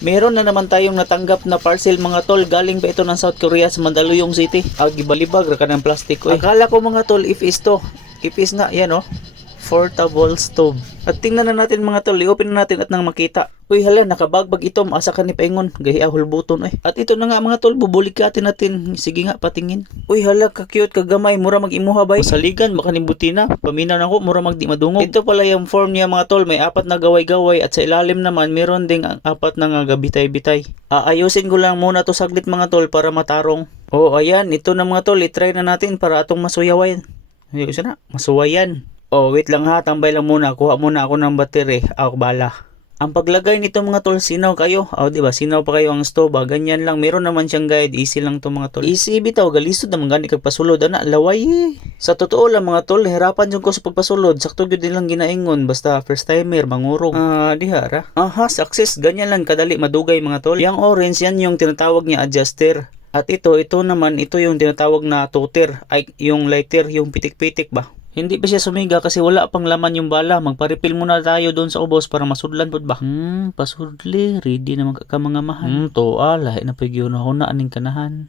Meron na naman tayong natanggap na parcel mga tol. Galing pa ito ng South Korea sa Mandaluyong City. Gibalibag ra ka ng plastic ko. Akala ko mga tol if is to. If is nga yan oh. Portable stove. At tingnan na natin mga tol, i-open na natin at nang makita. Uy hala, nakabagbag ito, asa ka ni paingon, gahi hulbuton eh. At ito na nga mga tol, bubulikatin natin. Sige nga, patingin. Uy hala, ka-cute, kagamay, mura mag-imuha bay. Masaligan, baka nibuti na. Paminaw na ko, mura magdi madungog. Ito pala yung form niya mga tol, may 4 na gaway-gaway at sa ilalim naman meron ding 4 na nga gabitay-bitay. Aayusin ko lang muna to saglit mga tol para matarong. Oh, ayan, ito na mga tol, i-try na natin para atong masuyawayan. Ayun na, masuwayan. Oh, wait lang ha, tambay lang muna. Kuha muna ako ng battery. Ako bala. Ang paglagay nito mga tol, sinaw kayo. Oh, di ba? Sinaw pa kayo ang stove. Ganyan lang. Meron naman siyang guide. Easy lang to mga tol. Easy bitaw. Galisod naman gani kag pasulod. Ana, laway eh. Sa totoo lang mga tol, hirapan jud ko sa pagpasulod. Sakto gyud nilang ginaingon. Basta first timer, mangurong. Dihara. Aha, success. Ganyan lang kadali madugay mga tol. Yang orange, yan yung tinatawag niya adjuster. At ito naman, ito yung tinatawag na toter. Ay, yung lighter, yung pitik-pitik ba? Hindi pa siya sumiga kasi wala pang laman yung bala. Magpa-refill muna tayo doon sa ubos para masudlan po ba? Pasudli. Ready naman ka mga mahal. Lahi na pag yun ako na aning kanahan.